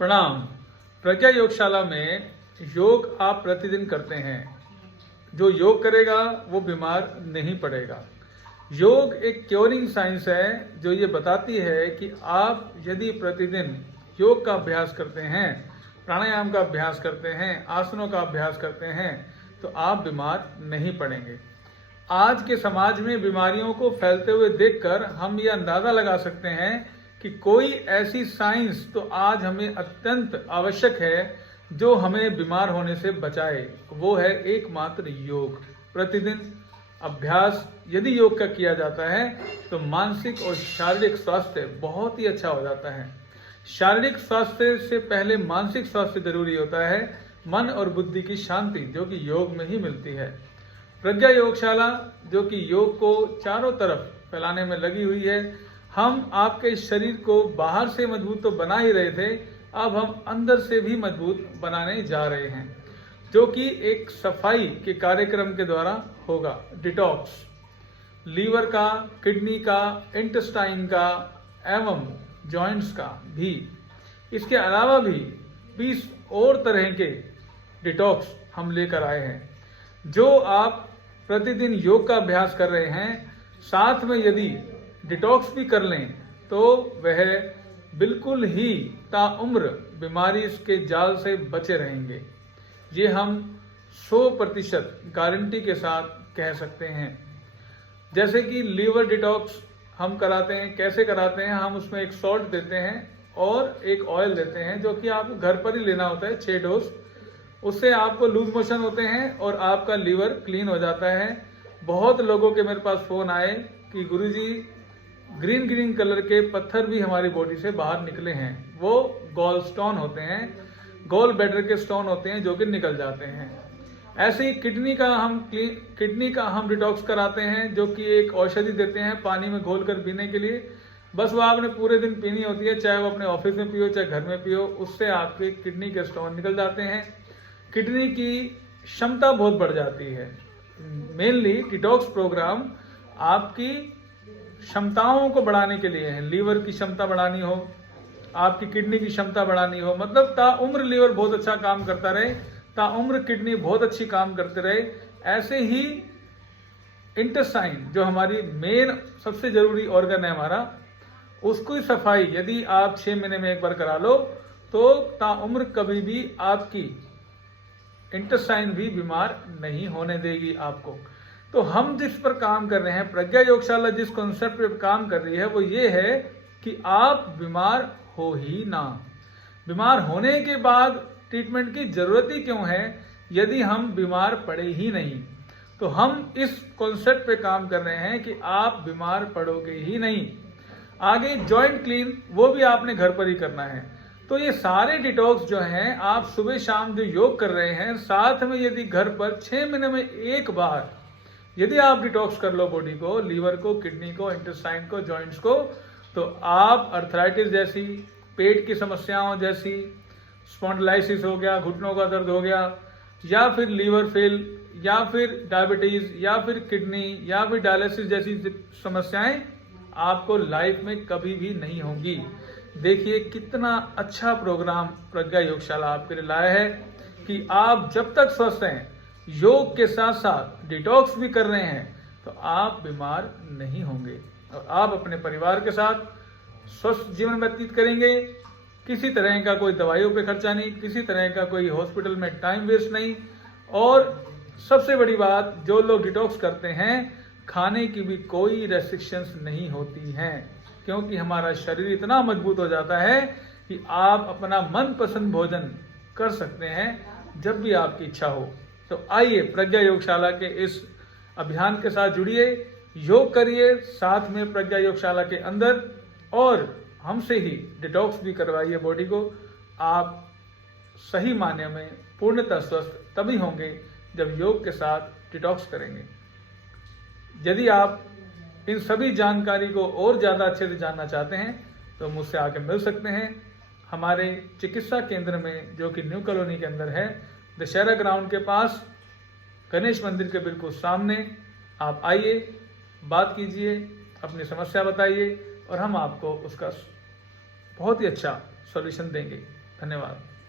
प्रणाम। प्रज्ञा योगशाला में योग आप प्रतिदिन करते हैं। जो योग करेगा वो बीमार नहीं पड़ेगा। योग एक क्योरिंग साइंस है जो ये बताती है कि आप यदि प्रतिदिन योग का अभ्यास करते हैं, प्राणायाम का अभ्यास करते हैं, आसनों का अभ्यास करते हैं तो आप बीमार नहीं पड़ेंगे। आज के समाज में बीमारियों को फैलते हुए देखकर हम ये अंदाजा लगा सकते हैं कि कोई ऐसी साइंस तो आज हमें अत्यंत आवश्यक है जो हमें बीमार होने से बचाए। वो है एकमात्र योग। प्रतिदिन अभ्यास यदि योग का किया जाता है तो मानसिक और शारीरिक स्वास्थ्य बहुत ही अच्छा हो जाता है। शारीरिक स्वास्थ्य से पहले मानसिक स्वास्थ्य जरूरी होता है, मन और बुद्धि की शांति जो कि योग में ही मिलती है। प्रज्ञा योगशाला जो कि योग को चारों तरफ फैलाने में लगी हुई है। हम आपके शरीर को बाहर से मजबूत तो बना ही रहे थे, अब हम अंदर से भी मजबूत बनाने जा रहे हैं, जो कि एक सफाई के कार्यक्रम के द्वारा होगा। डिटॉक्स लीवर का, किडनी का, इंटेस्टाइन का एवं जॉइंट्स का भी। इसके अलावा भी 20 और तरह के डिटॉक्स हम लेकर आए हैं। जो आप प्रतिदिन योग का अभ्यास कर रहे हैं, साथ में यदि डिटॉक्स भी कर लें तो वह बिल्कुल ही ताउम्र बीमारी के जाल से बचे रहेंगे। ये हम 100% गारंटी के साथ कह सकते हैं। जैसे कि लीवर डिटॉक्स हम कराते हैं। कैसे कराते हैं? हम उसमें एक सॉल्ट देते हैं और एक ऑयल देते हैं जो कि आपको घर पर ही लेना होता है, 6 डोज। उससे आपको लूज मोशन होते हैं और आपका लीवर क्लीन हो जाता है। बहुत लोगों के मेरे पास फोन आए कि गुरुजी ग्रीन ग्रीन कलर के पत्थर भी हमारी बॉडी से बाहर निकले हैं। वो गॉल स्टोन होते हैं, गॉल ब्लैडर के स्टोन होते हैं जो कि निकल जाते हैं। ऐसे ही किडनी का हम डिटॉक्स कराते हैं, जो कि एक औषधि देते हैं पानी में घोल कर पीने के लिए। बस वो आपने पूरे दिन पीनी होती है, चाहे वो अपने ऑफिस में पियो चाहे घर में पियो। उससे आपके किडनी के स्टोन निकल जाते हैं। किडनी की क्षमता बहुत बढ़ जाती है। मेनली डिटॉक्स प्रोग्राम आपकी क्षमताओं को बढ़ाने के लिए है। लीवर की क्षमता बढ़ानी हो, आपकी किडनी की क्षमता बढ़ानी हो, मतलब ताउम्र लीवर बहुत अच्छा काम करता रहे, ताउम्र किडनी बहुत अच्छी काम करते रहे। ऐसे ही इंटेस्टाइन जो हमारी मेन सबसे जरूरी ऑर्गन है हमारा, उसकी सफाई यदि आप 6 महीने में एक बार करा लो तो ताउम्र कभी भी आपकी इंटेस्टाइन भी बीमार नहीं होने देगी आपको। तो हम जिस पर काम कर रहे हैं, प्रज्ञा योगशाला जिस कॉन्सेप्ट पे काम कर रही है वो ये है कि आप बीमार हो ही ना। बीमार होने के बाद ट्रीटमेंट की जरूरत ही क्यों है यदि हम बीमार पड़े ही नहीं। तो हम इस कॉन्सेप्ट पे काम कर रहे हैं कि आप बीमार पड़ोगे ही नहीं। आगे जॉइंट क्लीन वो भी आपने घर पर ही करना है। तो ये सारे डिटॉक्स जो हैं, आप सुबह शाम जो योग कर रहे हैं, साथ में यदि घर पर 6 महीने में एक बार यदि आप डिटॉक्स कर लो बॉडी को, लीवर को, किडनी को, इंटेस्टाइन को, जॉइंट्स को, तो आप अर्थराइटिस जैसी, पेट की समस्याओं जैसी, स्पॉन्डिलाइसिस हो गया, घुटनों का दर्द हो गया, या फिर लीवर फेल, या फिर डायबिटीज, या फिर किडनी, या फिर डायलिसिस जैसी समस्याएं आपको लाइफ में कभी भी नहीं होंगी। देखिए कितना अच्छा प्रोग्राम प्रज्ञा योगशाला आपके लिए लाया है कि आप जब तक स्वस्थ हैं, योग के साथ साथ डिटॉक्स भी कर रहे हैं, तो आप बीमार नहीं होंगे और आप अपने परिवार के साथ स्वस्थ जीवन व्यतीत करेंगे। किसी तरह का कोई दवाइयों पे खर्चा नहीं, किसी तरह का कोई हॉस्पिटल में टाइम वेस्ट नहीं। और सबसे बड़ी बात, जो लोग डिटॉक्स करते हैं, खाने की भी कोई रेस्ट्रिक्शंस नहीं होती हैं, क्योंकि हमारा शरीर इतना मजबूत हो जाता है कि आप अपना मनपसंद भोजन कर सकते हैं जब भी आपकी इच्छा हो। तो आइए प्रज्ञा योगशाला के इस अभियान के साथ जुड़िए, योग करिए साथ में प्रज्ञा योगशाला के अंदर, और हमसे ही डिटॉक्स भी करवाइए बॉडी को। आप सही मायने में पूर्णतः स्वस्थ तभी होंगे जब योग के साथ डिटॉक्स करेंगे। यदि आप इन सभी जानकारी को और ज़्यादा अच्छे से जानना चाहते हैं तो मुझसे आके मिल सकते हैं हमारे चिकित्सा केंद्र में, जो कि न्यू कॉलोनी के अंदर है, दशहरा ग्राउंड के पास, गणेश मंदिर के बिल्कुल सामने। आप आइए, बात कीजिए, अपनी समस्या बताइए और हम आपको उसका बहुत ही अच्छा सॉल्यूशन देंगे। धन्यवाद।